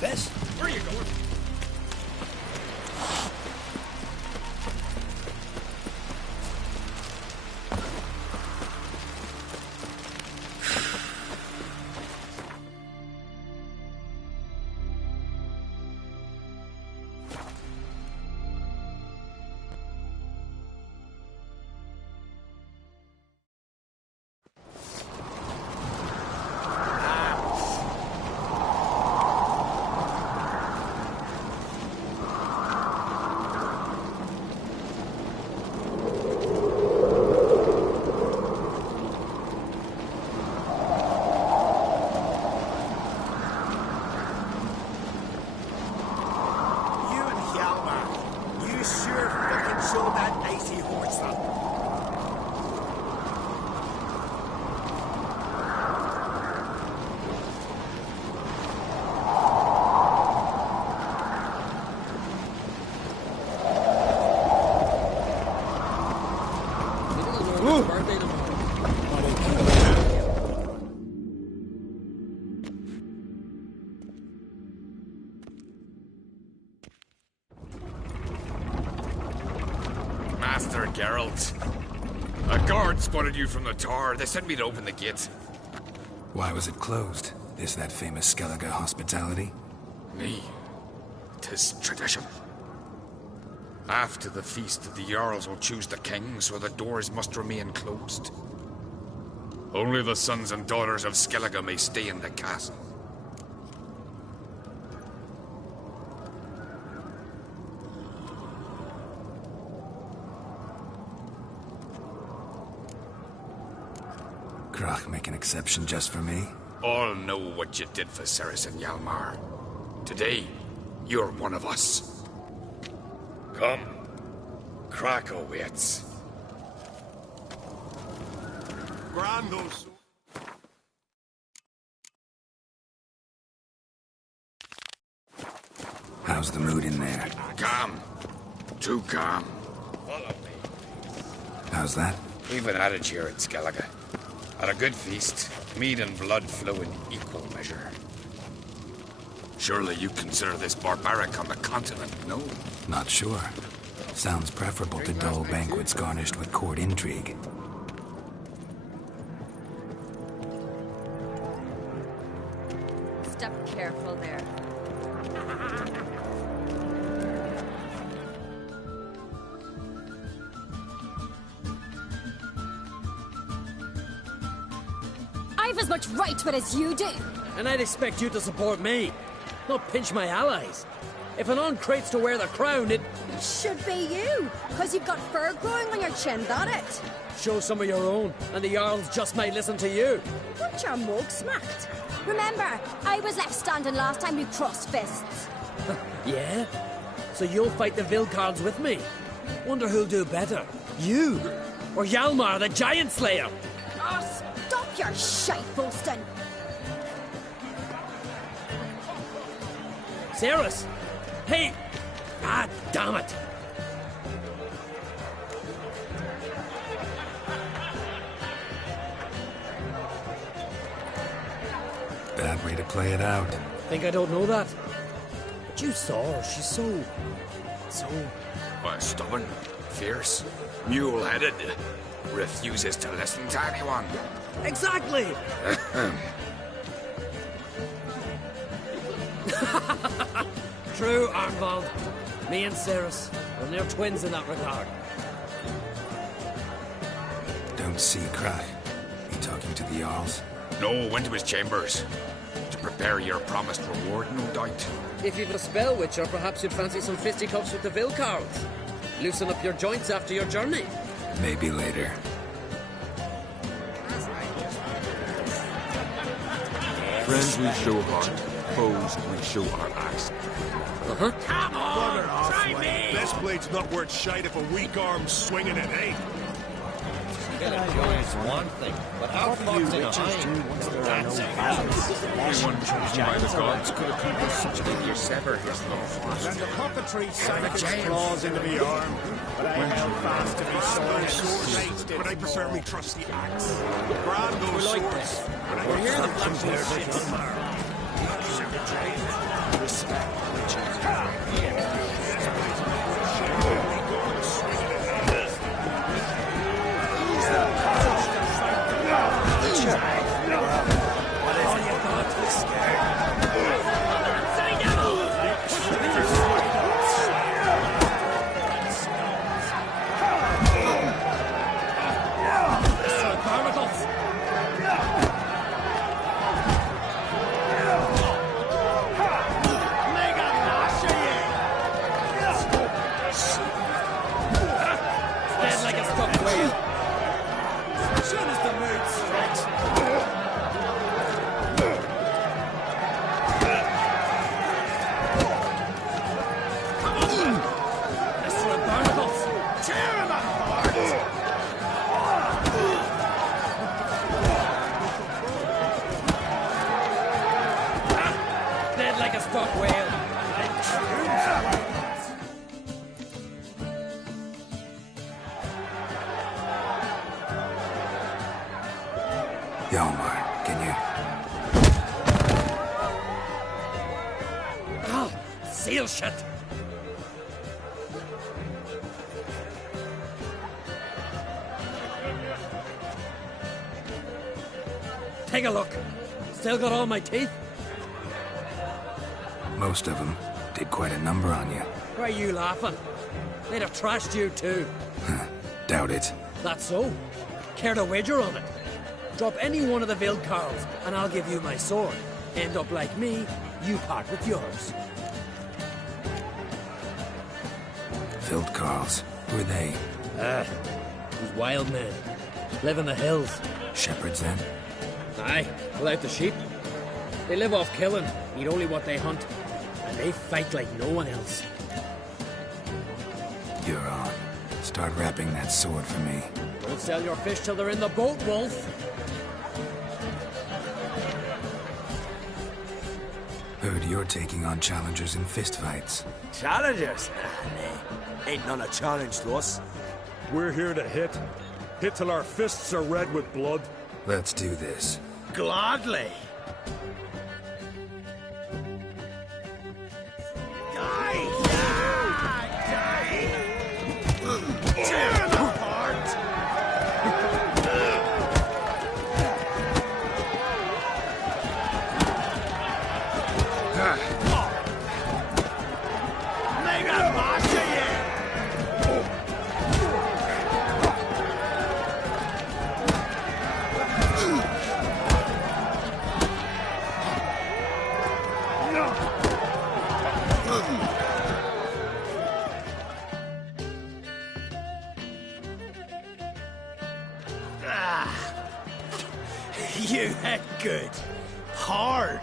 Bess, where are you going? Master Geralt. A guard spotted you from the tower. They sent me to open the gate. Why was it closed? Is that famous Skellige hospitality? Me. 'Tis tradition. After the feast, the Jarls will choose the king, so the doors must remain closed. Only the sons and daughters of Skellige may stay in the castle. Crach make an exception just for me? All know what you did for Cerys and Hjalmar. Today, you're one of us. Come. Crach awaits. Grandos. How's the mood in there? Calm. Too calm. Follow me. How's that? We've an adage here at Skellige. At a good feast, mead and blood flow in equal measure. Surely you consider this barbaric on the continent, no? Not sure. Sounds preferable to dull banquets garnished with court intrigue. Step careful there. I've as much right to it as you do. And I'd expect you to support me, not pinch my allies. If an uncrate's to wear the crown, it Should be you, because you've got fur growing on your chin, that it? shows some of your own, and the Jarls just might listen to you. Got your mug smacked. Remember, I was left standing last time we crossed fists. Yeah? So you'll fight the Vilcards with me? Wonder who'll do better, you or Hjalmar the Giant Slayer? Oh, stop your shite boasting. Cerys! Hey! Ah, damn it! Bad way to play it out. Think I don't know that? But you saw her, she's so... Stubborn, fierce, mule-headed. Refuses to listen to anyone. Exactly! True, Arnvald. Me and Cerys, we're near twins in that regard. Don't see Crach. You talking to the Jarls? No, went to his chambers. To prepare your promised reward, no doubt. If you've a spell witcher, perhaps you'd fancy some fisticuffs with the Vilcards. Loosen up your joints after your journey. Maybe later. Friends we show heart, foes we show our axe. Uh-huh. Come on, try me! This blade's not worth shite if a weak arm's swinging it, eh? Get a joint's one thing, but how fuck's it That's a Anyone chosen by the gods could accomplish such a thing. You sever his love. And the cockatrice sank its claws into me arm, but I held fast to me sword and swords, but I prefer me trusty axe. Grand those swords, but I prefer compared to Hjalmar. Hjalmar, can you... Ah, seal shut. Take a look. Still got all my teeth? Most of them did quite a number on you. Why are you laughing? They'd have trashed you too. Doubt it. That's so. Care to wager on it? Drop any one of the Vildkarls, and I'll give you my sword. End up like me, you part with yours. Vildkarls, who are they? These wild men. Live in the hills. Shepherds, then? Aye, without the sheep. They live off killing, eat only what they hunt. And they fight like no one else. You're on. Start wrapping that sword for me. Don't sell your fish till they're in the boat, Wolf. Heard you're taking on challengers in fistfights. Challengers? Nah, ain't none a challenge to us. We're here to hit. Hit till our fists are red with blood. Let's do this. Gladly. Tear them apart! Mega Masha, You had good. Hard.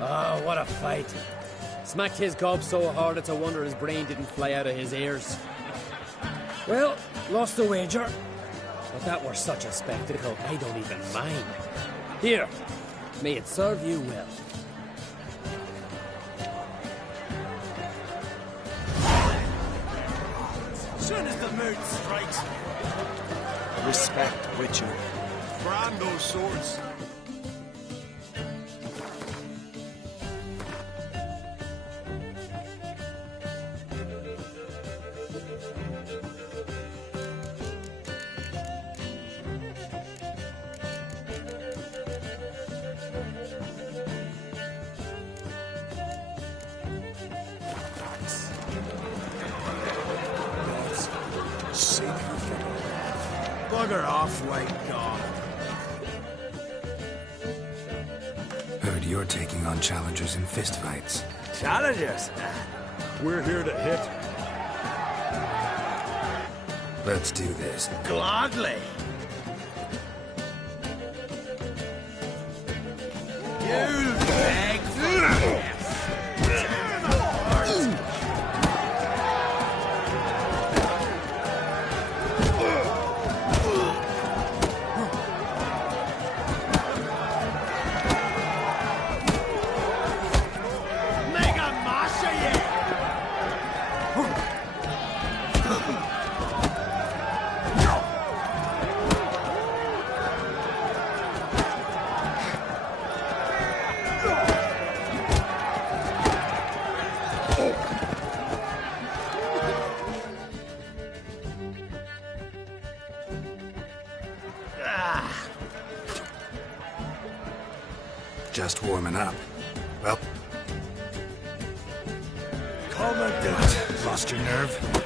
Oh, what a fight. Smacked his gob so hard it's a wonder his brain didn't fly out of his ears. Well, lost the wager. But that were such a spectacle, I don't even mind. Here, may it serve you well. Soon as the mood strikes. Respect, Witcher. Brand those swords. Bugger off, white dog. Heard you're taking on challengers in fistfights. Challengers? We're here to hit. Let's do this. Gladly. You beg for death. Tear them apart. Mega Masha, yeah! warming up. Well... Commandant! Lost your nerve?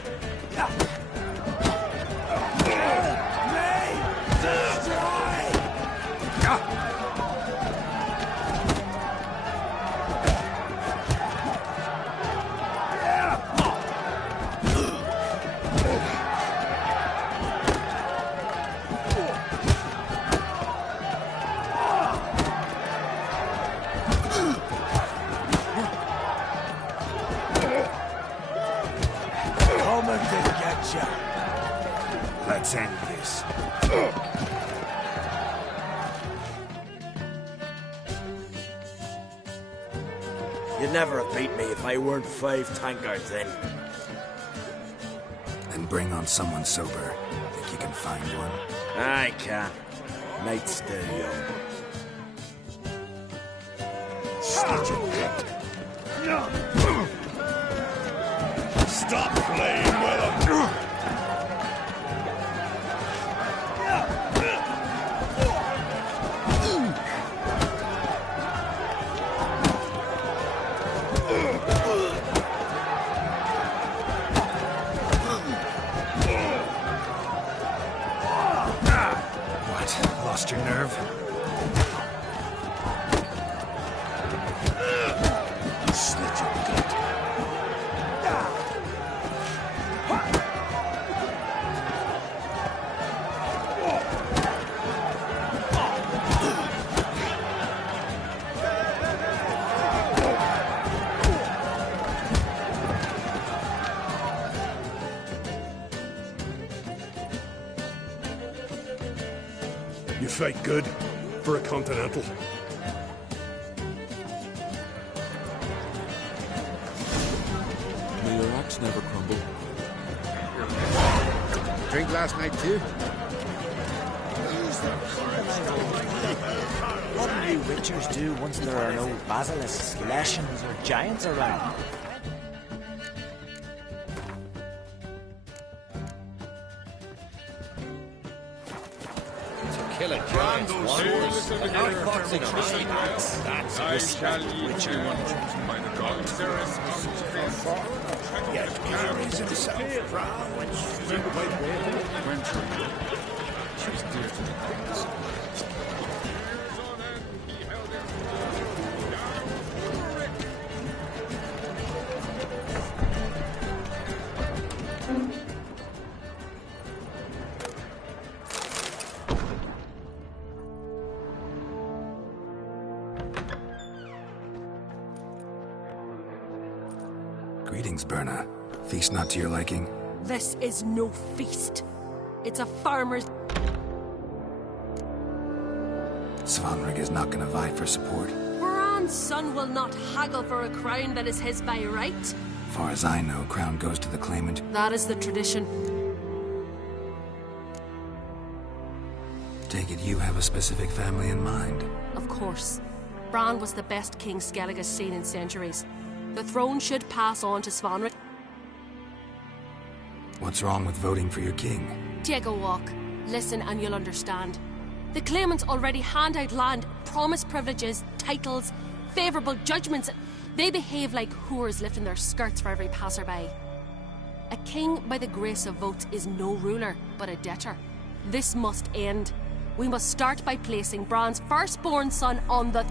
Let's end this. You'd never have beat me if I weren't 5 tankards then. Then bring on someone sober. Think you can find one? I can't. Night's still young. Stop playing with him! What? Lost your nerve? Slit your gut. You fight good for a continental. May your axe never crumble. Drink last night too? What do you witchers do once there are no basilisks, leshens, or giants around? Kill a giant's wonders, but outfoxing a hind. That's I shall respect eat witcher you. wonders. There is no Yet here is himself. She's dear to the gods. Greetings, Berna. Feast not to your liking? This is no feast. It's a farmer's... Svanrig is not gonna vie for support. Bran's son will not haggle for a crown that is his by right. Far as I know, crown goes to the claimant. That is the tradition. Take it you have a specific family in mind. Of course. Bran was the best king Skellig has seen in centuries. The throne should pass on to Svanrig. What's wrong with voting for your king? Take a walk. Listen and you'll understand. The claimants already hand out land, promise privileges, titles, favourable judgments. They behave like whores lifting their skirts for every passerby. A king by the grace of votes is no ruler, but a debtor. This must end. We must start by placing Bran's firstborn son on the...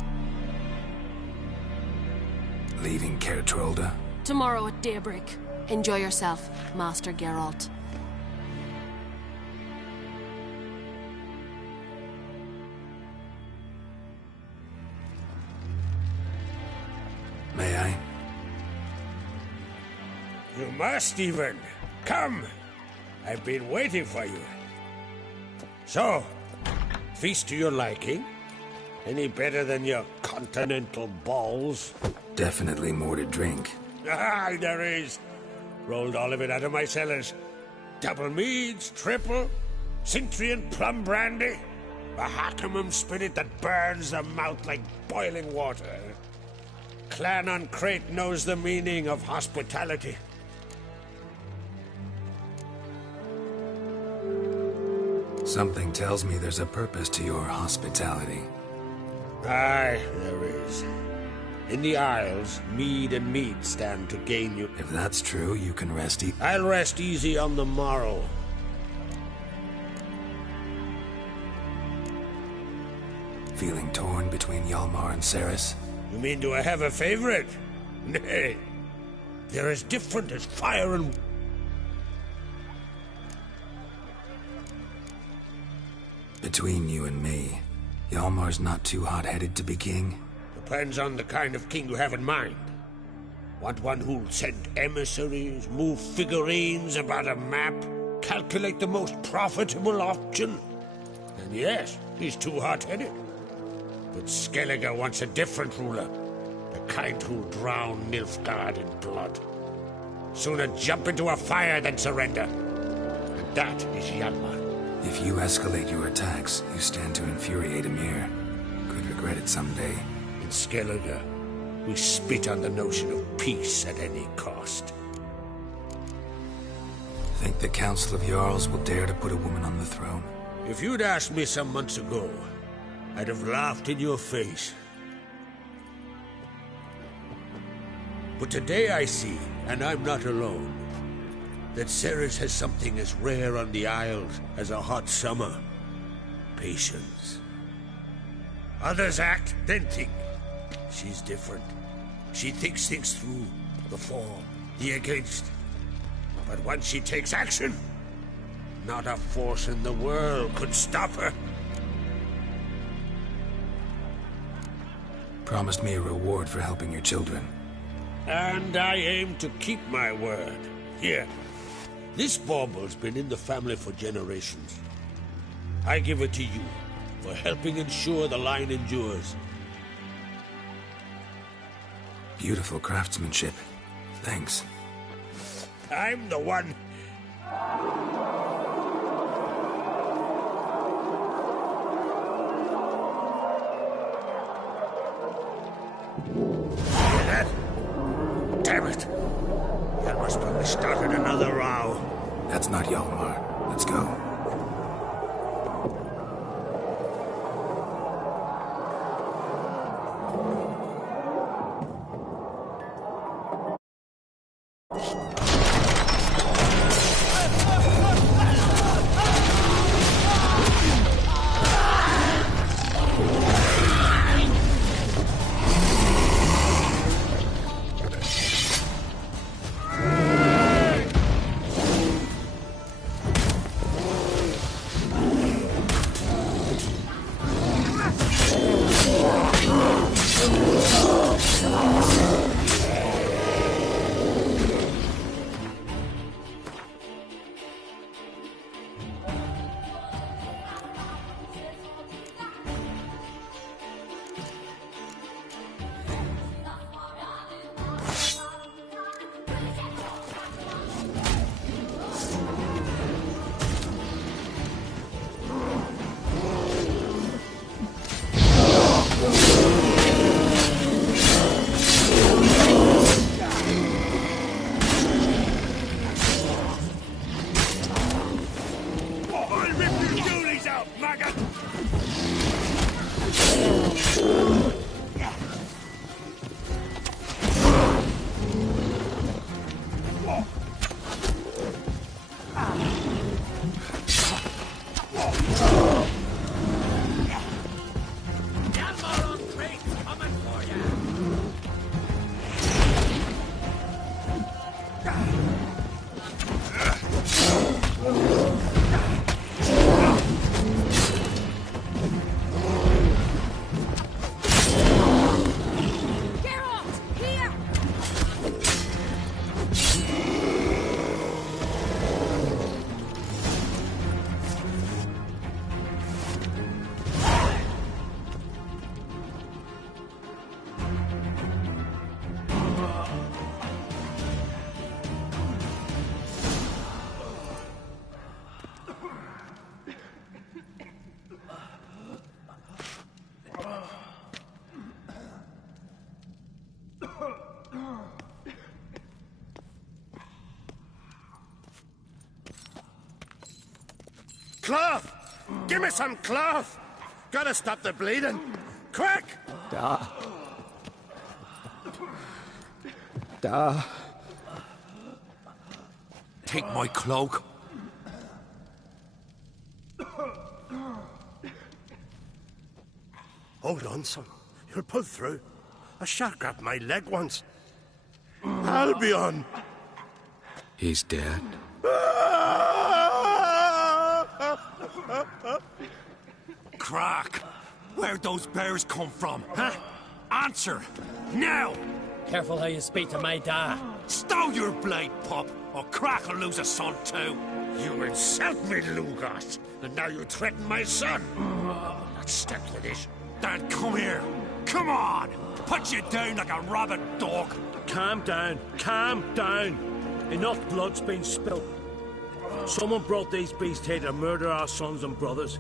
Leaving Caer Trolda? Tomorrow at daybreak. Enjoy yourself, Master Geralt. May I? You must even. Come. I've been waiting for you. So, feast to your liking? Any better than your continental balls? Definitely more to drink. Ah, there is. Rolled all of it out of my cellars. Double meads, triple, Cintrian plum brandy, a Hackemum spirit that burns the mouth like boiling water. Clan on Crate knows the meaning of hospitality. Something tells me there's a purpose to your hospitality. Aye, there is. In the Isles, mead and meat stand to gain you. If that's true, you can rest easy. I'll rest easy on the morrow. Feeling torn between Hjalmar and Cerys? You mean, do I have a favorite? Nay. They're as different as fire and... Between you and me, Hjalmar's not too hot-headed to be king? Depends on the kind of king you have in mind. Want one who'll send emissaries, move figurines about a map, calculate the most profitable option? And yes, he's too hot-headed. But Skellige wants a different ruler. The kind who'll drown Nilfgaard in blood. Sooner jump into a fire than surrender. And that is Hjalmar. If you escalate your attacks, you stand to infuriate Emhyr. Could regret it someday. In Skellige, we spit on the notion of peace at any cost. Think the Council of Jarls will dare to put a woman on the throne? If you'd asked me some months ago, I'd have laughed in your face. But today I see, and I'm not alone, that Cerys has something as rare on the Isles as a hot summer. Patience. Others act, then think. She's different. She thinks things through, the for, the against. But once she takes action, not a force in the world could stop her. Promised me a reward for helping your children. And I aim to keep my word. Here. This bauble's been in the family for generations. I give it to you for helping ensure the line endures. Beautiful craftsmanship. Thanks. I'm the one. Hear that? Damn it. Hjalmar's probably started another row. That's not Hjalmar. Let's go. Cloth! Give me some cloth! Gotta stop the bleeding! Quick! Da. Take my cloak. Hold on, son. You'll pull through. A shark grabbed my leg once. Albion! He's dead. Crack! Where'd those bears come from, huh? Answer! Now! Careful how you speak to my dad. Stow your blade, pup, or Crack will lose a son too. You insult me, Lugos, and now you threaten my son. Let's start with it. Dan, come here. Come on! Put you down like a rabid dog. Calm down. Calm down. Enough blood's been spilt. Someone brought these beasts here to murder our sons and brothers.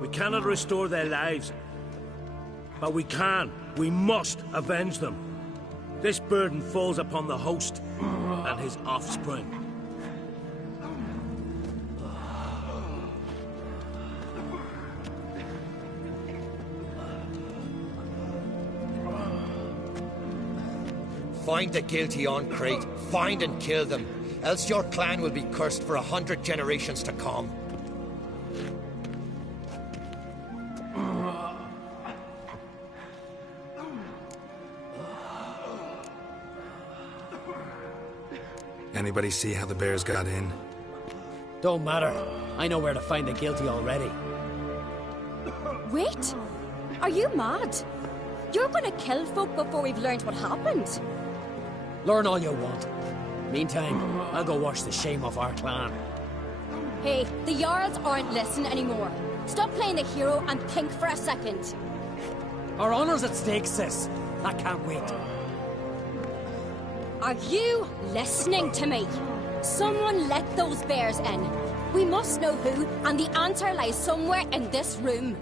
We cannot restore their lives. But we can. We must avenge them. This burden falls upon the host and his offspring. Find the guilty on Crete. Find and kill them. Else your clan will be cursed for 100 generations to come. Anybody see how the bears got in? Don't matter. I know where to find the guilty already. Wait! Are you mad? You're gonna kill folk before we've learned what happened. Learn all you want. Meantime, I'll go wash the shame off our clan. Hey, the Jarls aren't listening anymore. Stop playing the hero and think for a second. Our honor's at stake, sis. I can't wait. Are you listening to me? Someone let those bears in. We must know who, and the answer lies somewhere in this room.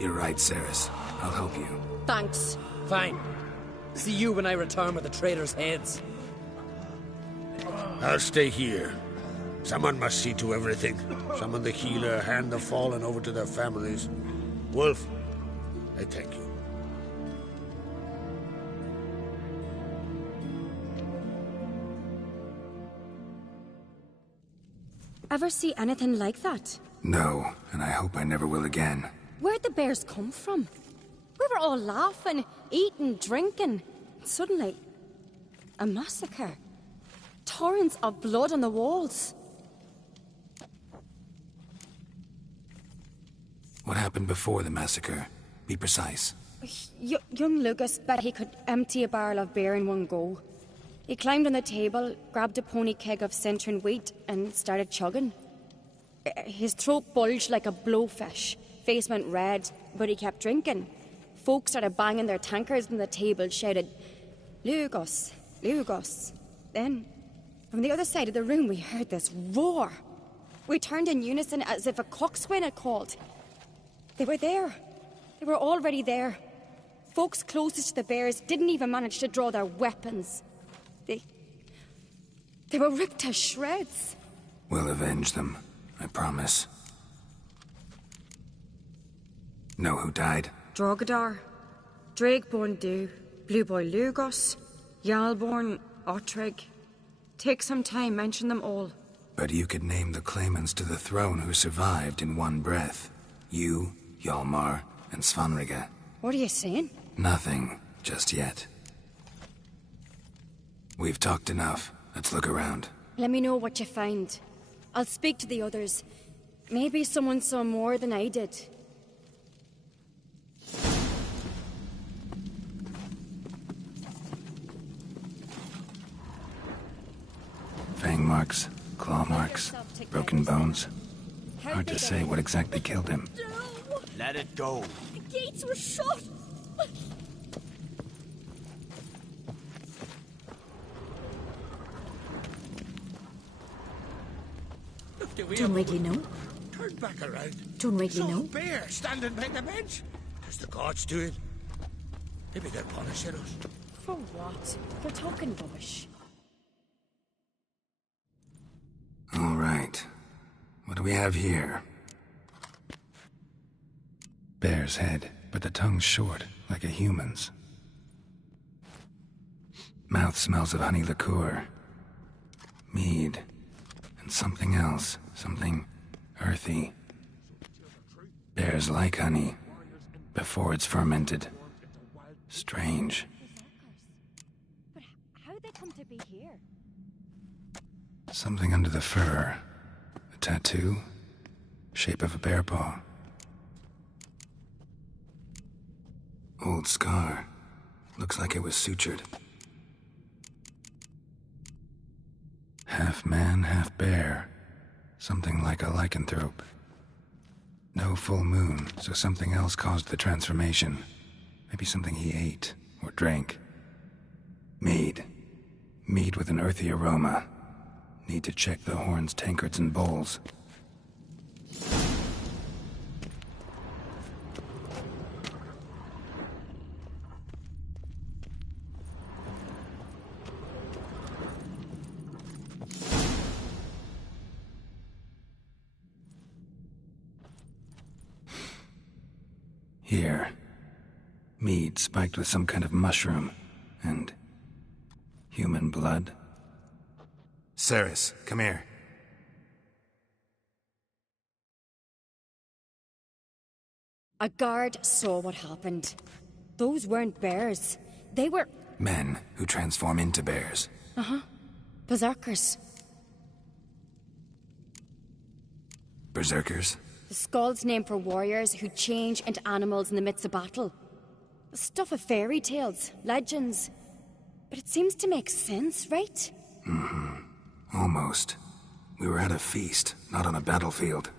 You're right, Cerys. I'll help you. Thanks. Fine. See you when I return with the traitors' heads. I'll stay here. Someone must see to everything. Summon the healer, hand the fallen over to their families. Wolf, I thank you. Ever see anything like that? No, and I hope I never will again. Where'd the bears come from? We were all laughing, eating, drinking. Suddenly, a massacre. Torrents of blood on the walls. What happened before the massacre? Be precise. Young Lucas bet he could empty a barrel of beer in one go. He climbed on the table, grabbed a pony keg of Centurion wheat, and started chugging. His throat bulged like a blowfish. Face went red, but he kept drinking. Folk started banging their tankards on the table, shouted, "Lugos, Lugos." Then, from the other side of the room, we heard this roar. We turned in unison as if a coxswain had called. They were there. They were already there. Folks closest to the bears didn't even manage to draw their weapons. They were ripped to shreds. We'll avenge them, I promise. Know who died? Drogadar, Drakeborn Du, Blue Boy Lugos, Jarlborn, Ottrig. Take some time, mention them all. But you could name the claimants to the throne who survived in one breath. You, Hjalmar, and Svanrige. What are you saying? Nothing, just yet. We've talked enough. Let's look around. Let me know what you find. I'll speak to the others. Maybe someone saw more than I did. Fang marks, claw marks, broken bones. Hard to say what exactly killed him. Let it go. The gates were shut. Do we Don't have a- rightly know. Turn back around. Don't rightly Saw a know. bear standing by the bench. As the guards do it. Maybe they're punishing us. For what? They're talking rubbish. All right. What do we have here? Bear's head, but the tongue's short, like a human's. Mouth smells of honey liqueur. Mead. And something else. Something earthy. Bears like honey. Before it's fermented. Strange. But how'd they come to be here? Something under the fur. A tattoo. Shape of a bear paw. Old scar. Looks like it was sutured. Half man, half bear. Something like a lycanthrope. No full moon, so something else caused the transformation. Maybe something he ate or drank. Mead. Mead with an earthy aroma. Need to check the horns, tankards, and bowls. Here. Mead spiked with some kind of mushroom. And human blood. Ceres, come here. A guard saw what happened. Those weren't bears. They were... Men who transform into bears. Uh-huh. Berserkers. Berserkers? The Skald's name for warriors who change into animals in the midst of battle. The stuff of fairy tales, legends. But it seems to make sense, right? Mm-hmm. Almost. We were at a feast, not on a battlefield.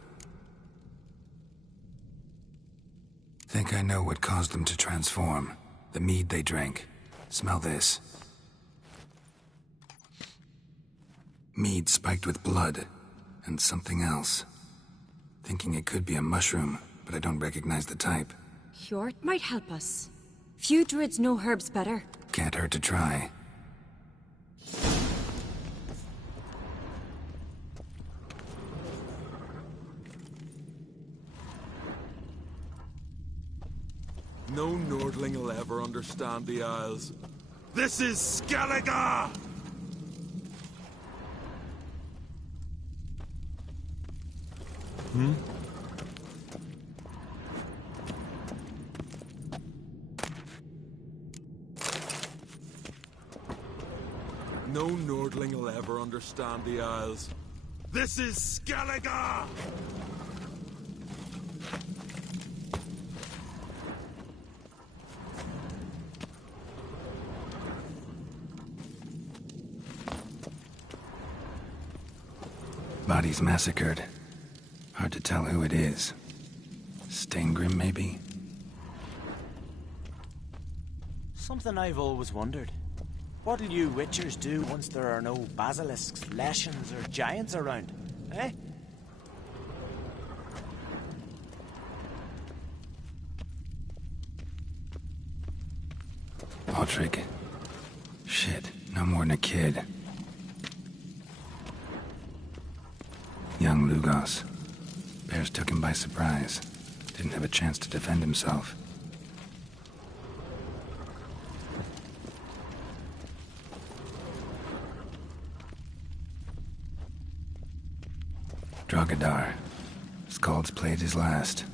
Think I know what caused them to transform. The mead they drank. Smell this. Mead spiked with blood. And something else. Thinking it could be a mushroom, but I don't recognize the type. Hjort might help us. Few druids know herbs better. Can't hurt to try. No Nordling will ever understand the Isles. This is Skellige! No Nordling will ever understand the Isles. This is Skellige! Bodies massacred. Hard to tell who it is. Steingrim, maybe? Something I've always wondered. What'll you witchers do once there are no basilisks, leshens, or giants around? Eh? Patrick. Shit, no more than a kid. Young Lugos. Bears took him by surprise. Didn't have a chance to defend himself. Drogadar. Skald's played his last.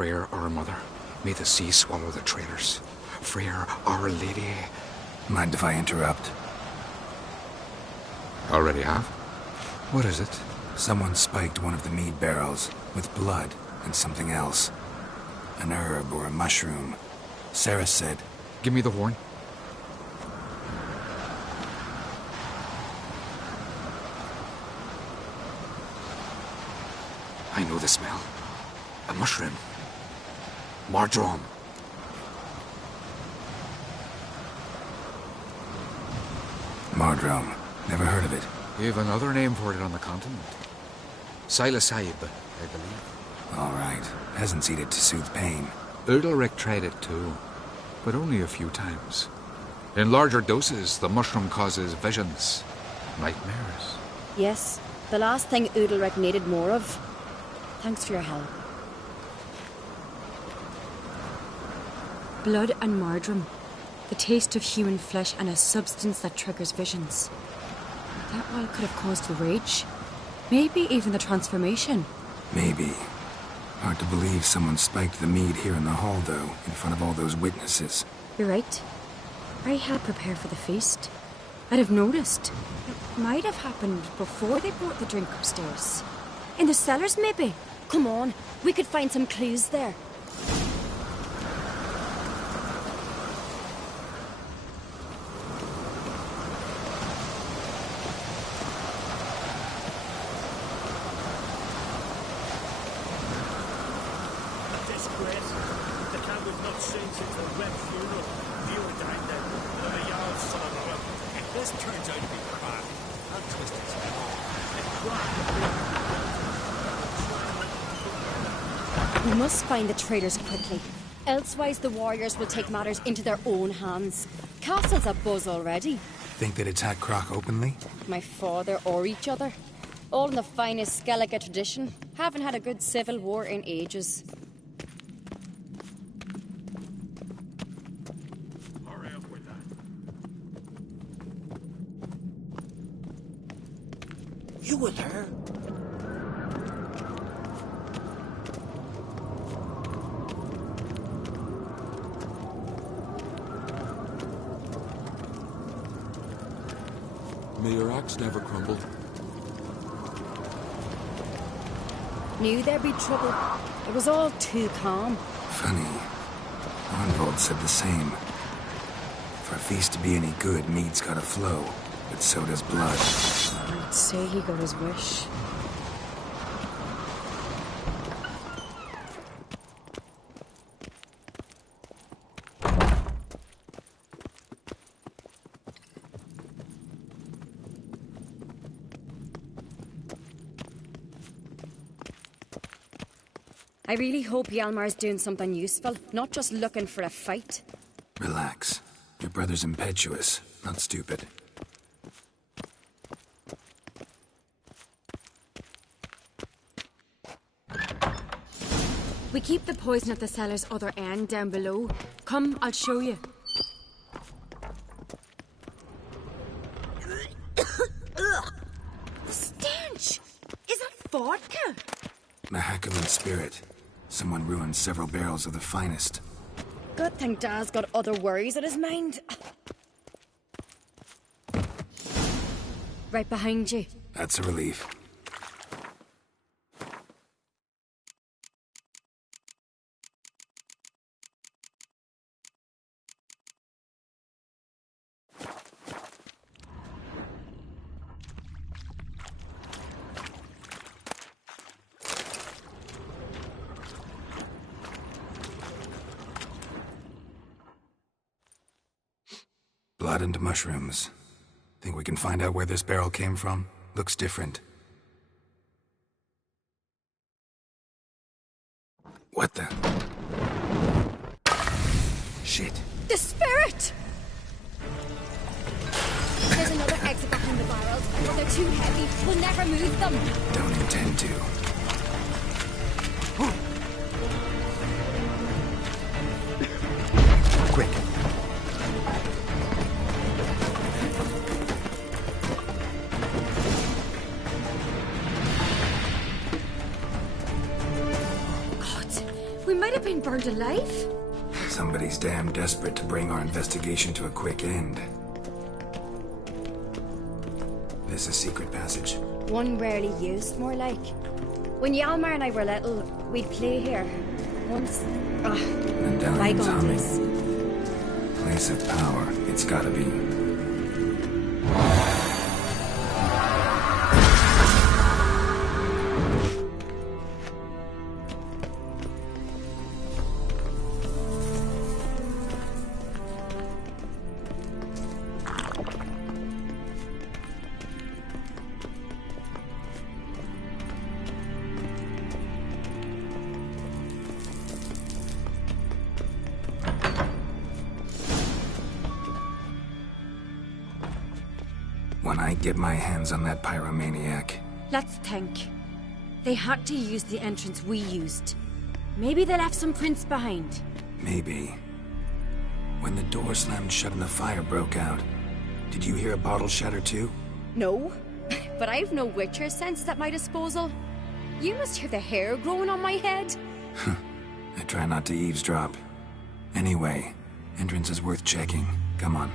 Freyr, our mother. May the sea swallow the traitors. Freyr, our lady. Mind if I interrupt? Already have? What is it? Someone spiked one of the mead barrels with blood and something else. An herb or a mushroom. Sarah said... Give me the horn. I know the smell. A mushroom. Mardrome. Mardrome. Never heard of it. We have another name for it on the continent. Psilocybe, I believe. All right. Peasants eat it to soothe pain. Udalric tried it too, but only a few times. In larger doses, the mushroom causes visions, nightmares. Yes, the last thing Udalric needed more of. Thanks for your help. Blood and Mardrome. The taste of human flesh and a substance that triggers visions. That well could have caused the rage. Maybe even the transformation. Maybe. Hard to believe someone spiked the mead here in the hall, though, in front of all those witnesses. You're right. I helped prepare for the feast. I'd have noticed. It might have happened before they brought the drink upstairs. In the cellars, maybe? Come on, we could find some clues there. We must find the traitors quickly. Elsewise, the warriors will take matters into their own hands. Castle's abuzz already. Think they'd attack Croc openly? My father or each other. All in the finest Skellige tradition. Haven't had a good civil war in ages. Hurry up with that. You were there? May your axe never crumble. Knew there'd be trouble. It was all too calm. Funny. Arnvold said the same. For a feast to be any good, mead's gotta flow, but so does blood. I'd say he got his wish. I really hope Hjalmar's doing something useful, not just looking for a fight. Relax. Your brother's impetuous, not stupid. We keep the poison at the cellar's other end down below. Come, I'll show you. The stench! Is that vodka? Mahakaman spirit. Someone ruined several barrels of the finest. Good thing Dad's got other worries in his mind. Right behind you. That's a relief. Blood and mushrooms. Think we can find out where this barrel came from? Looks different. What the? Shit. The spirit! There's another exit behind the barrels, but they're too heavy. We'll never move them. Don't intend to. Quick. We might have been burned alive. Somebody's damn desperate to bring our investigation to a quick end. This a secret passage? One rarely used, more like. When Yalmar and I were little, we'd play here. Once. Medallion's bygones. humming. Place of power, it's gotta be. When I get my hands on that pyromaniac. Let's think. They had to use the entrance we used. Maybe they left some prints behind. Maybe. When the door slammed shut and the fire broke out, did you hear a bottle shatter too? No, but I've no Witcher senses at my disposal. You must hear the hair growing on my head. I try not to eavesdrop. Anyway, entrance is worth checking. Come on.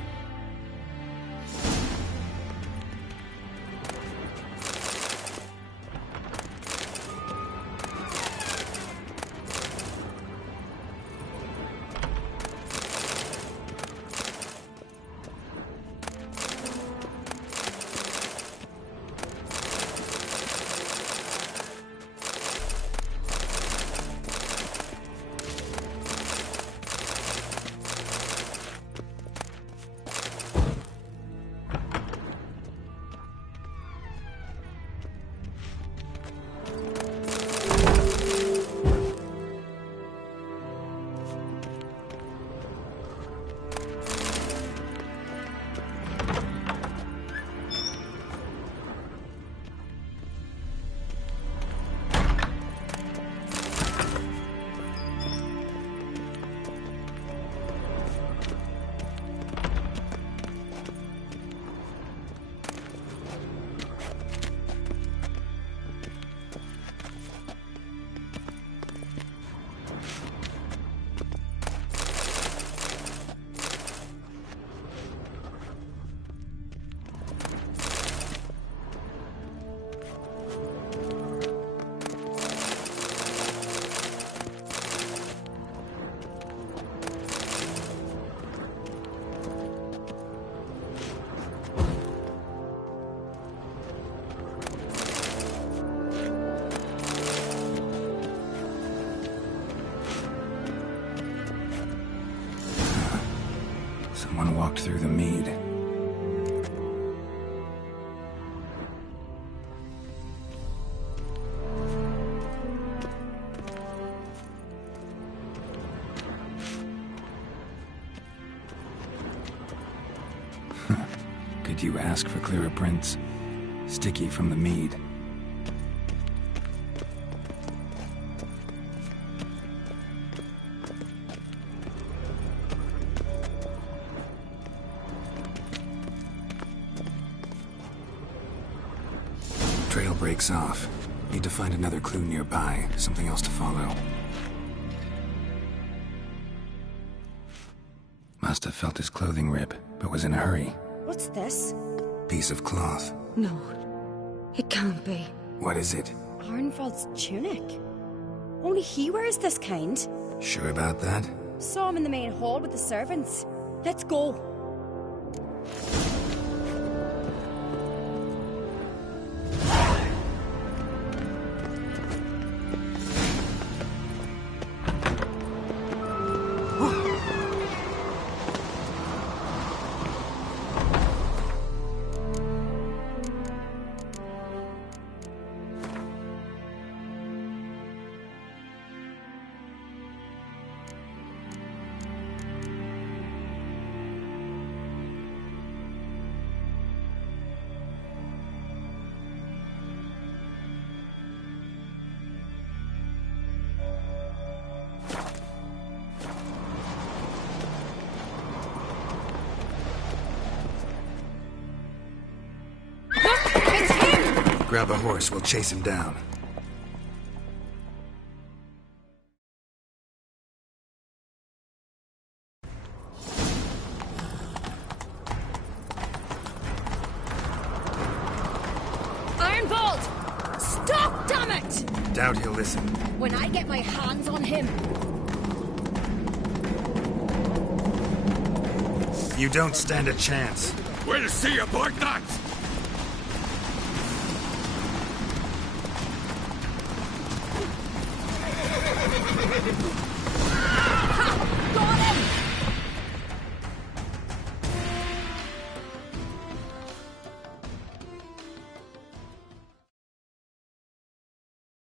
Someone walked through the mead. Could you ask for clearer prints? Sticky from the mead. Trail breaks off. Need to find another clue nearby. Something else to follow. Must have felt his clothing rip, but was in a hurry. What's this? Piece of cloth. No. It can't be. What is it? Arnvald's tunic. Only he wears this kind. Sure about that? Saw him in the main hall with the servants. Let's go. Grab a horse, we'll chase him down. it. Doubt he'll listen. When I get my hands on him. You don't stand a chance. We'll see about that! Got him!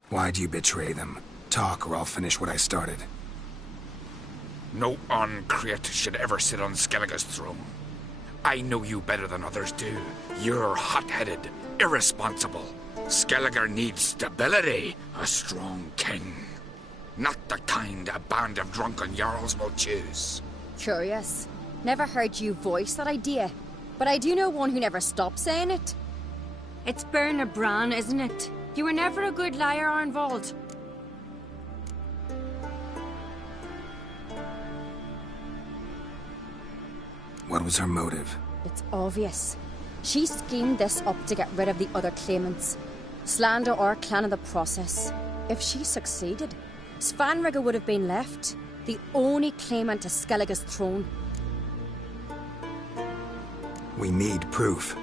Why'd you betray them? Talk, or I'll finish what I started. No Arncrate should ever sit on Skellige's throne. I know you better than others do. You're hot-headed, irresponsible. Skellige needs stability, a strong king. Not the kind a band of drunken jarls will choose. Curious. Never heard you voice that idea. But I do know one who never stops saying it. It's Bernard Bran, isn't it? You were never a good liar, Arnvald. What was her motive? It's obvious. She schemed this up to get rid of the other claimants. Slander our clan in the process. If she succeeded, Svanrige would have been left, the only claimant to Skellige's throne. We need proof.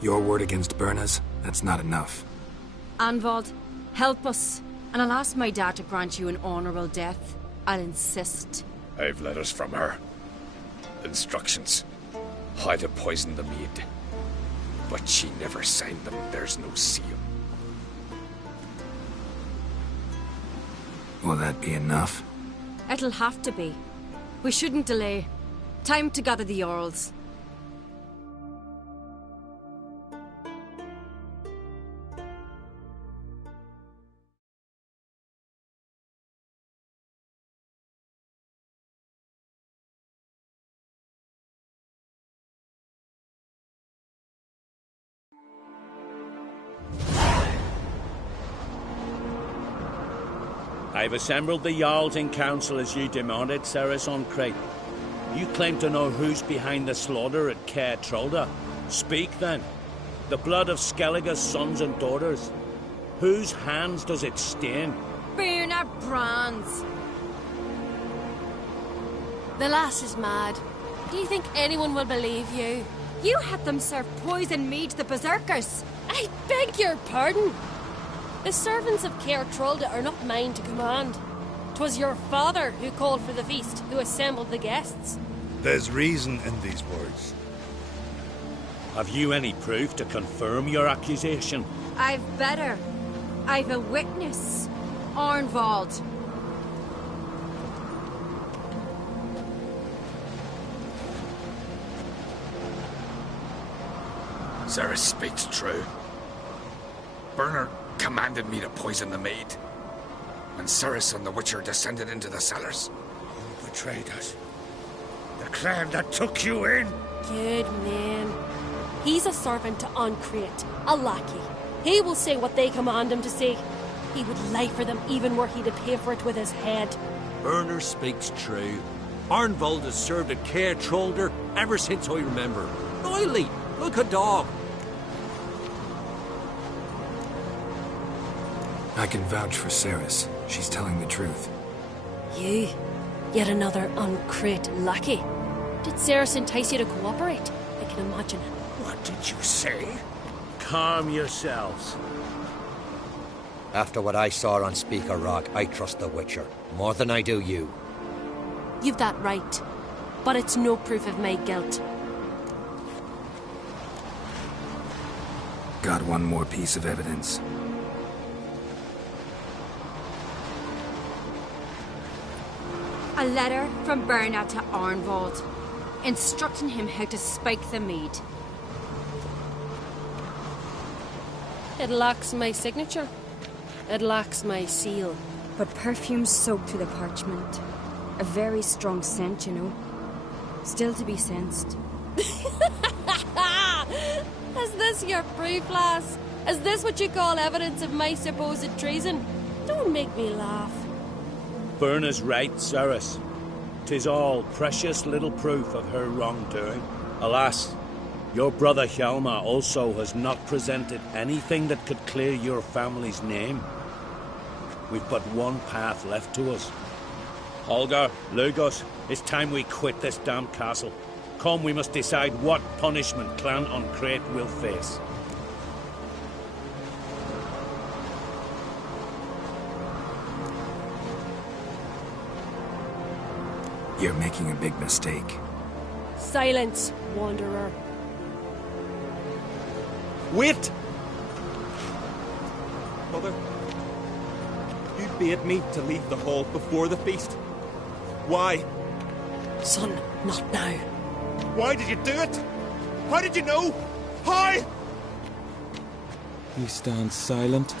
Your word against Birna's, that's not enough. Arnvald, help us, and I'll ask my dad to grant you an honourable death. I'll insist. I've letters from her. Instructions. How to poison the maid. But she never signed them. There's no seal. Will that be enough? It'll have to be. We shouldn't delay. Time to gather the Jarls. I've assembled the Jarls in council as you demanded, Cerys Arncrate. You claim to know who's behind the slaughter at Caer Trolda. Speak then. The blood of Skellige's sons and daughters. Whose hands does it stain? Bernard Bran's. The lass is mad. Do you think anyone will believe you? You had them serve poison mead to the berserkers. I beg your pardon. The servants of Caer Trolda are not mine to command. 'Twas your father who called for the feast, who assembled the guests. There's reason in these words. Have you any proof to confirm your accusation? I've better. I've a witness. Arnvald. Cerys speaks true. Bernard commanded me to poison the maid. When Cerys and the Witcher descended into the cellars. Who betrayed us? The clan that took you in? Good man. He's a servant to Arncrate, a lackey. He will say what they command him to say. He would lie for them even were he to pay for it with his head. Bernard speaks true. Arnvald has served at Caer Trolda ever since I remember. Oily, like a dog. I can vouch for Cerys. She's telling the truth. You? Yet another Arncrate lackey? Did Cerys entice you to cooperate? I can imagine it. What did you say? Calm yourselves. After what I saw on Speaker Rock, I trust the Witcher. More than I do you. You've that right. But it's no proof of my guilt. Got one more piece of evidence. A letter from Bernard to Arnvald, instructing him how to spike the mead. It lacks my signature. It lacks my seal. But perfume soaked through the parchment. A very strong scent, you know. Still to be sensed. Is this your proof, lass? Is this what you call evidence of my supposed treason? Don't make me laugh. Birna's right, Cerys. 'Tis all precious little proof of her wrongdoing. Alas, your brother Hjalmar also has not presented anything that could clear your family's name. We've but one path left to us. Holger, Lugos, it's time we quit this damned castle. Come, we must decide what punishment Clan an Craite will face. You're making a big mistake. Silence, Wanderer. Wait! Mother, you bade me to leave the hall before the feast. Why? Son, not now. Why did you do it? How did you know? How? You stand silent.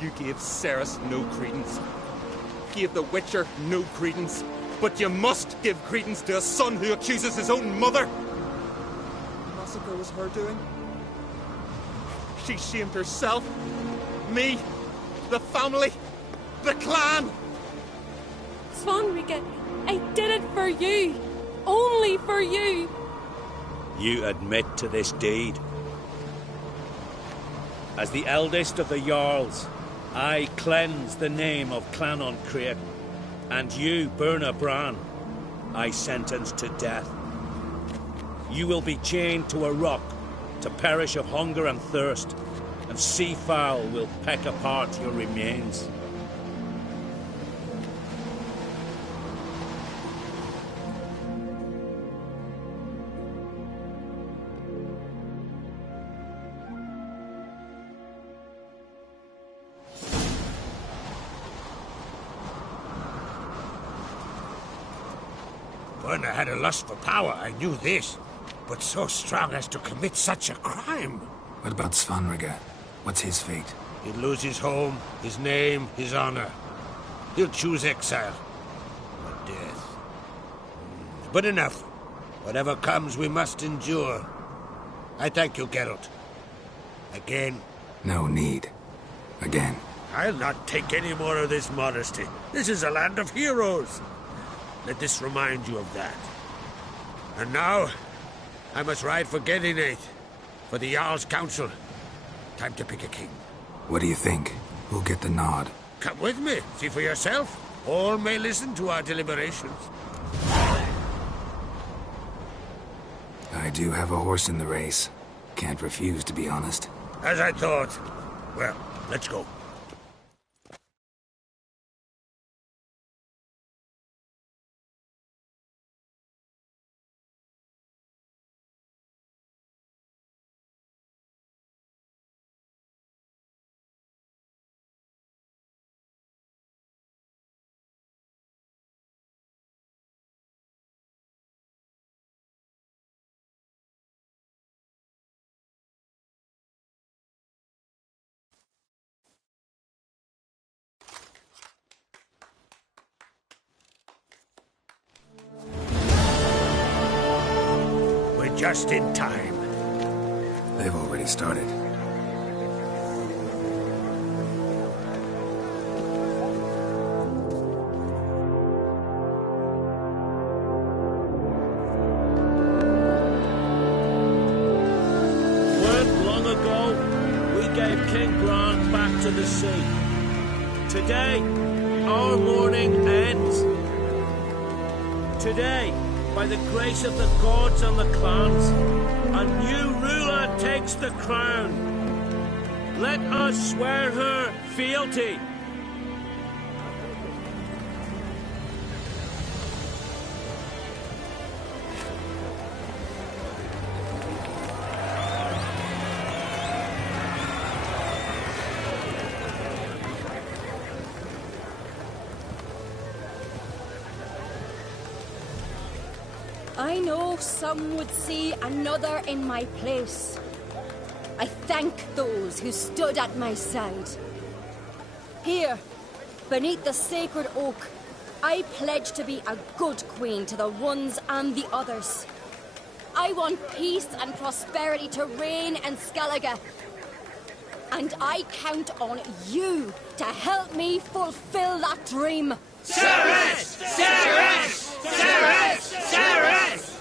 You gave Cerys no credence. Gave the Witcher no credence. But you must give credence to a son who accuses his own mother. The massacre was her doing. She shamed herself, me, the family, the clan. Svanrige, I did it for you. Only for you. You admit to this deed. As the eldest of the Jarls, I cleanse the name of Clan an Craite, and you, Birna Bran, I sentence to death. You will be chained to a rock to perish of hunger and thirst, and sea fowl will peck apart your remains. Birna had a lust for power, I knew this. But so strong as to commit such a crime. What about Svanrige? What's his fate? He'll lose his home, his name, his honor. He'll choose exile. Or death. But enough. Whatever comes, we must endure. I thank you, Geralt. Again. No need. Again. I'll not take any more of this modesty. This is a land of heroes. Let this remind you of that. And now, I must ride for Gedinaith, for the Jarl's Council. Time to pick a king. What do you think? Who'll get the nod? Come with me, see for yourself. All may listen to our deliberations. I do have a horse in the race. Can't refuse, to be honest. As I thought. Well, let's go. Just in time. They've already started. Weren't long ago, we gave King Bran back to the sea. Today, our mourning ends. Today, by the grace of the gods and the clans, a new ruler takes the crown. Let us swear her fealty. I know some would see another in my place. I thank those who stood at my side. Here, beneath the sacred oak, I pledge to be a good queen to the ones and the others. I want peace and prosperity to reign in Skellige. And I count on you to help me fulfill that dream. Cerys! Cerys! Cerys! Cerys!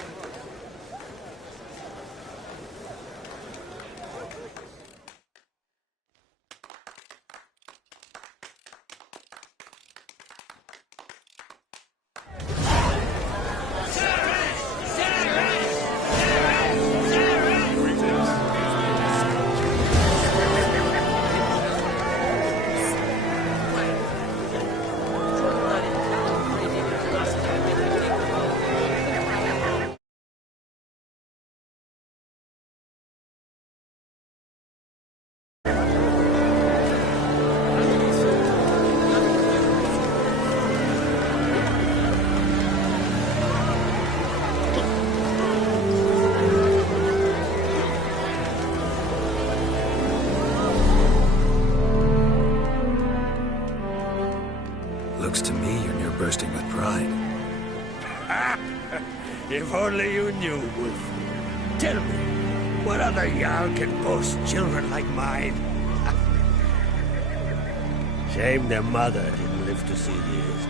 you're near bursting with pride. If only you knew, Wolf. Tell me, what other Jarl can boast children like mine? Shame their mother didn't live to see years.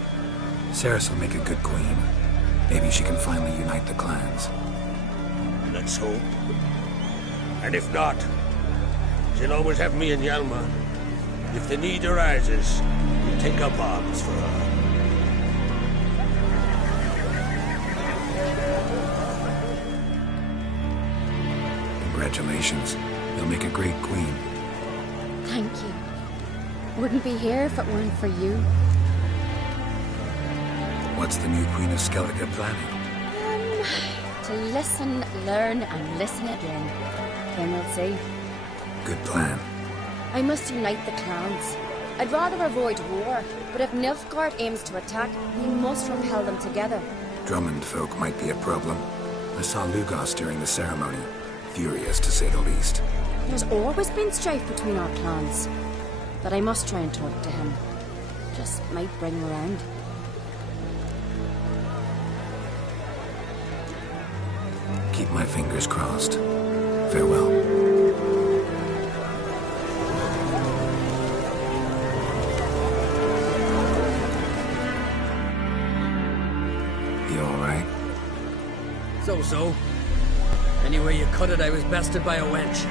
Cerys will make a good queen. Maybe she can finally unite the clans. Let's hope. And if not, she'll always have me and Hjalmar. If the need arises, we'll take up arms for her. Congratulations. You'll make a great queen. Thank you. Wouldn't be here if it weren't for you. What's the new Queen of Skellige planning? To listen, learn, and listen again. Then we'll see. Good plan. I must unite the clans. I'd rather avoid war, but if Nilfgaard aims to attack, we must repel them together. Drummond folk might be a problem. I saw Lugos during the ceremony. Furious, to say the least. There's always been strife between our clans. But I must try and talk to him. Just might bring him around. Keep my fingers crossed. Farewell. You alright? So. Any way you cut it, I was bested by a wench.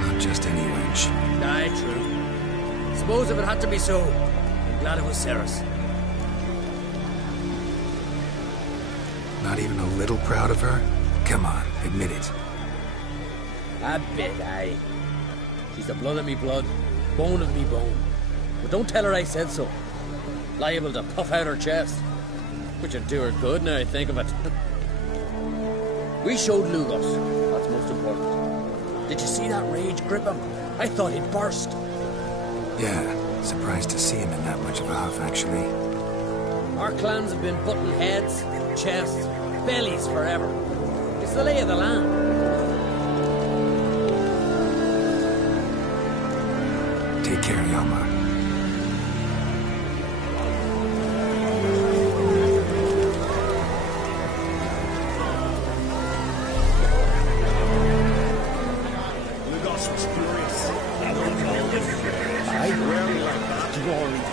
Not just any wench. Aye, true. Suppose if it had to be so, I'm glad it was Cerys. Not even a little proud of her? Come on, admit it. A bit, aye. She's the blood of me blood, bone of me bone. But don't tell her I said so. Liable to puff out her chest. Which would do her good now I think of it. We showed Lugos. That's most important. Did you see that rage grip him? I thought he'd burst. Yeah, surprised to see him in that much of a huff, actually. Our clans have been butting heads, chests, bellies forever. It's the lay of the land. Take care, Hjalmar.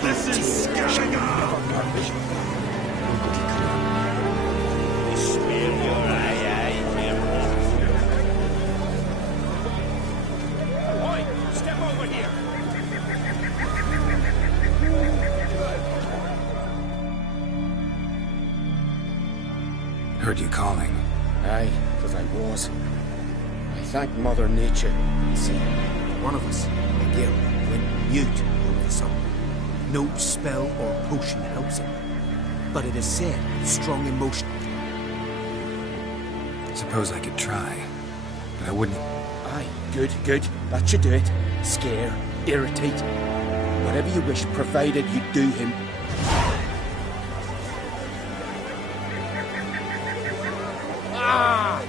This is Skellige! Smear your eye, Oi, step over here! Heard you calling. Aye, because I was. I thank Mother Nature. See, one of us, McGill, went mute all of a sudden. No spell or potion helps him. But it is said with strong emotion. Suppose I could try, but I wouldn't... Aye, good. That should do it. Scare, irritate. Whatever you wish, provided you do him. Ah!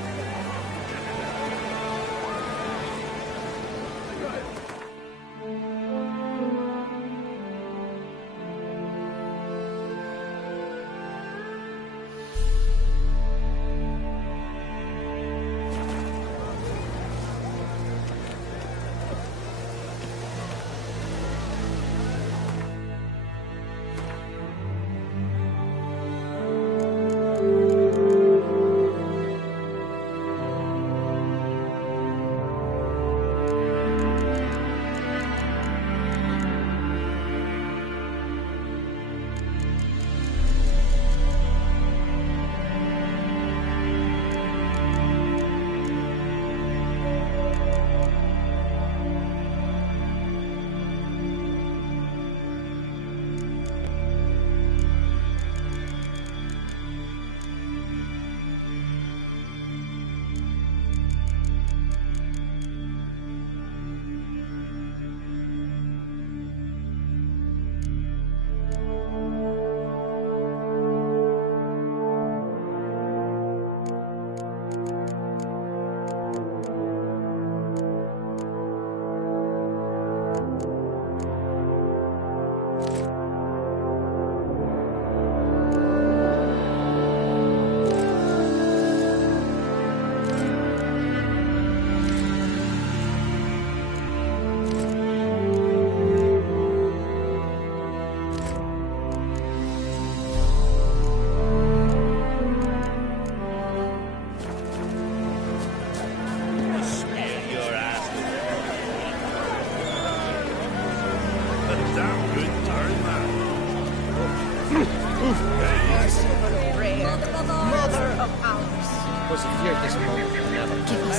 Mother of ours. Was he feared this moment will never give us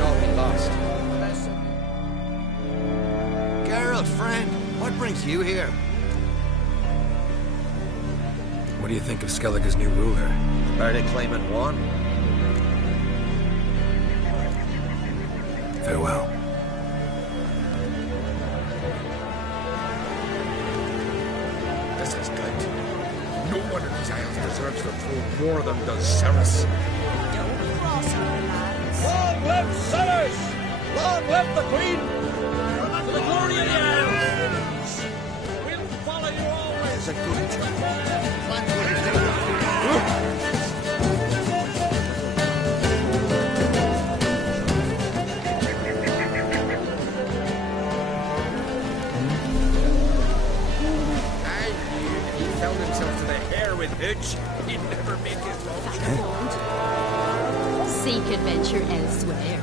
all be lost. Geralt, friend, what brings you here? What do you think of Skellige's new ruler? Are they claiming one? Farewell. This is good. No one in these isles deserves the throne more than does Ceres. Don't cross her, lads. Long live Ceres! Long live the Queen! For the glory of the Isles! We'll follow you always! It's a good job. With Hooch, he'd never make his long Seek adventure elsewhere.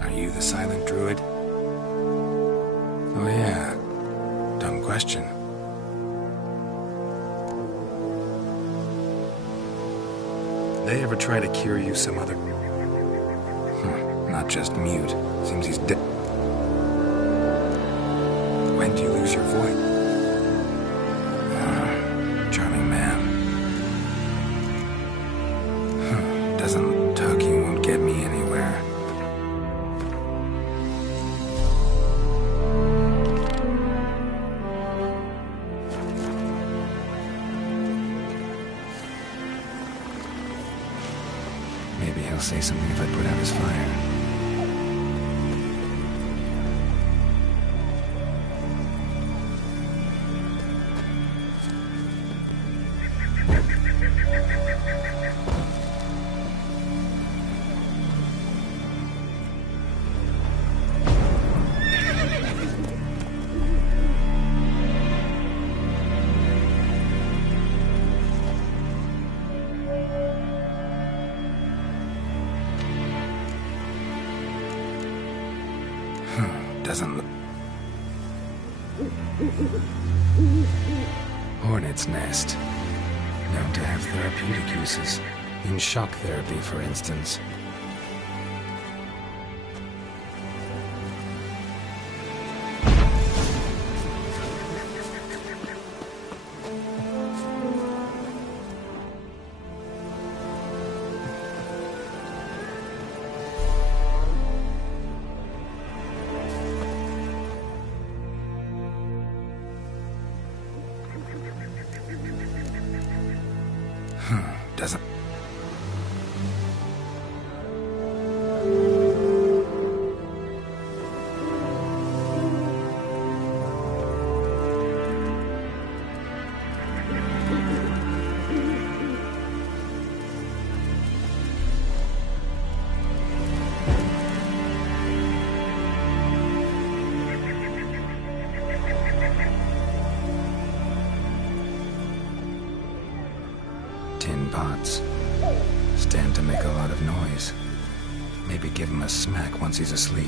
Are you the silent druid? Oh yeah. Dumb question. They ever try to cure you some other... not just mute. Seems he's dead. When do you lose your voice? Charming man. Doesn't talking won't get me anywhere. Maybe he'll say something if I put out his fire. Doesn't look... Hornet's nest. Known to have therapeutic uses. In shock therapy, for instance. Doesn't... Tin pots. Stand to make a lot of noise. Maybe give him a smack once he's asleep.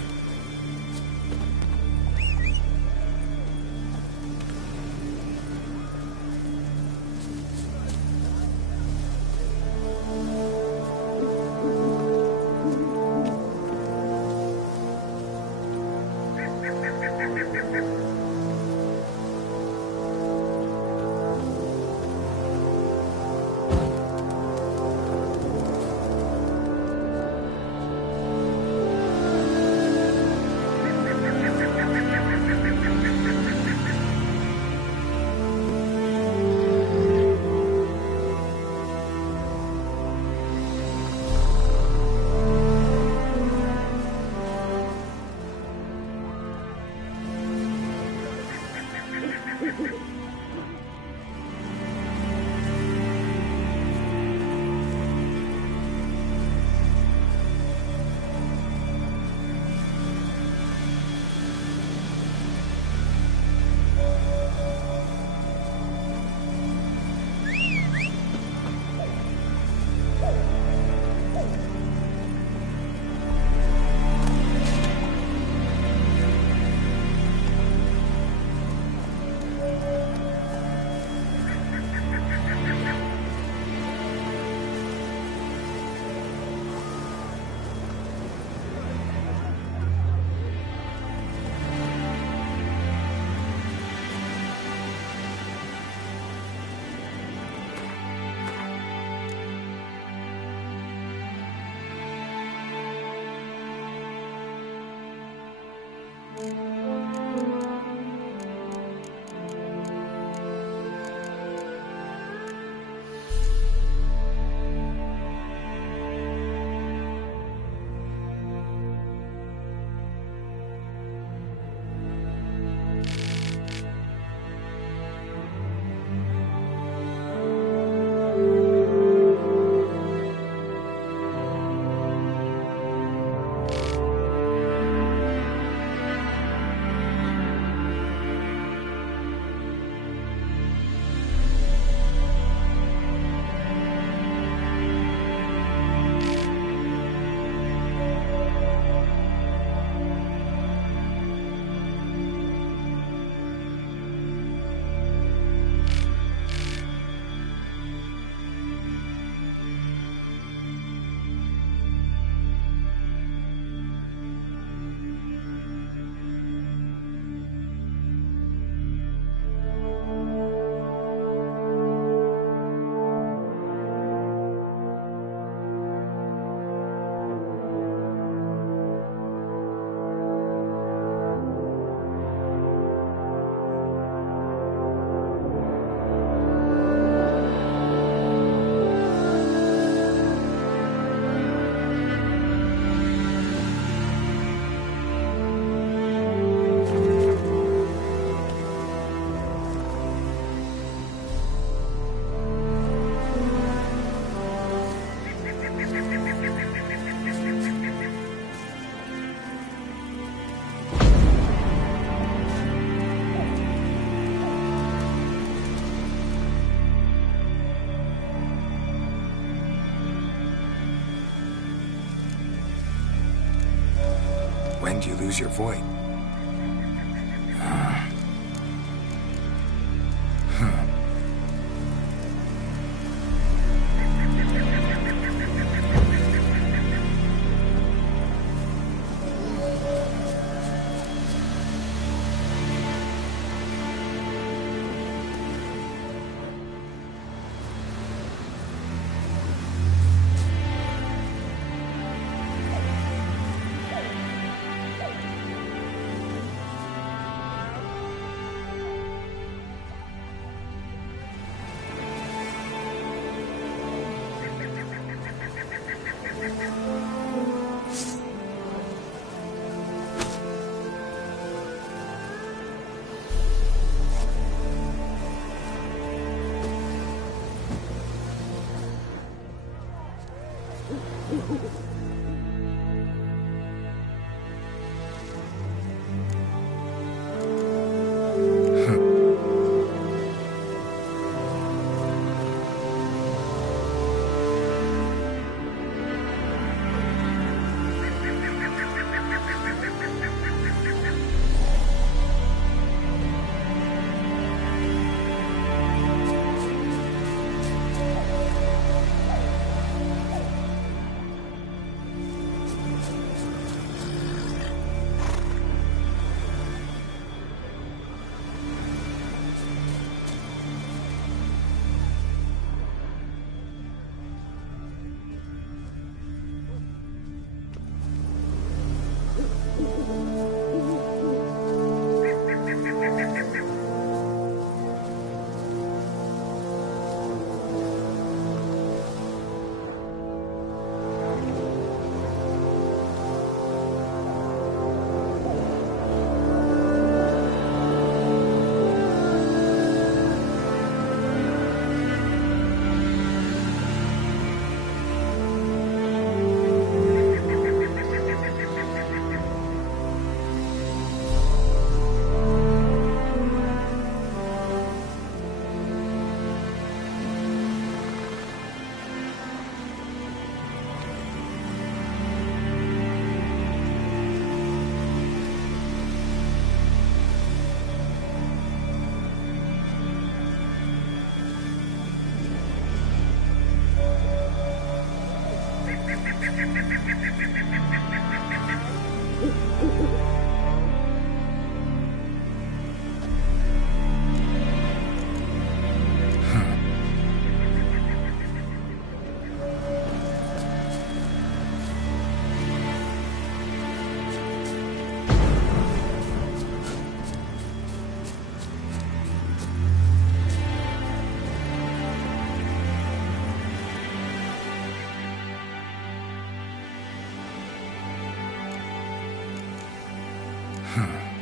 didn't you lose your void?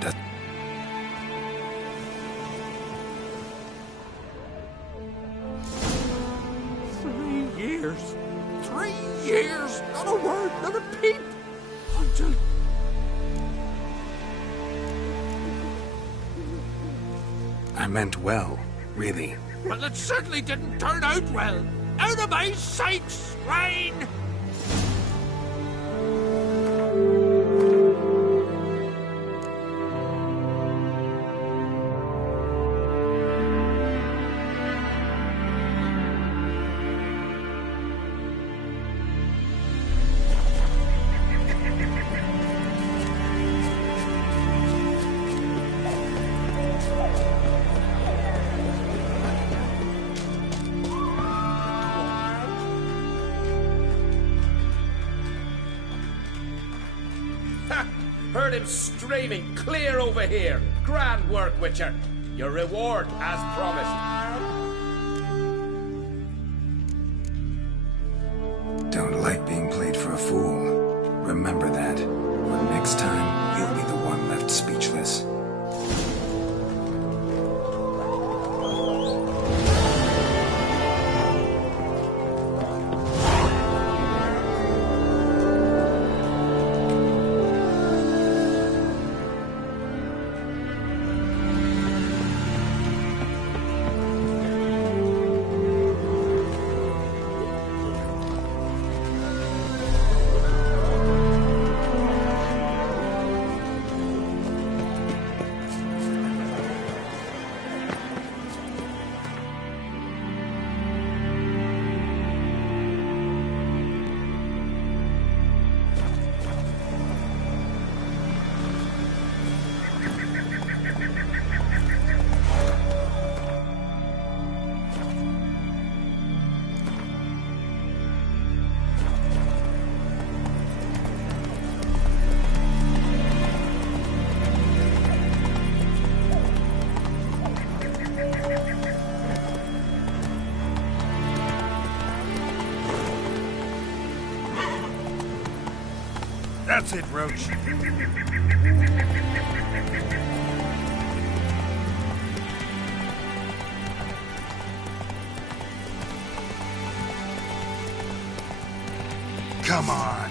That... 3 years. 3 years. Not a word, not a peep. Until... I meant well, really. Well, it certainly didn't turn out well. Out of my sight, swine! Heard him screaming, clear over here. Grand work, Witcher. Your reward as promised. Don't like being played for a fool. Remember that. Or next time, you'll be the one left speechless. That's it, Roach. Come on.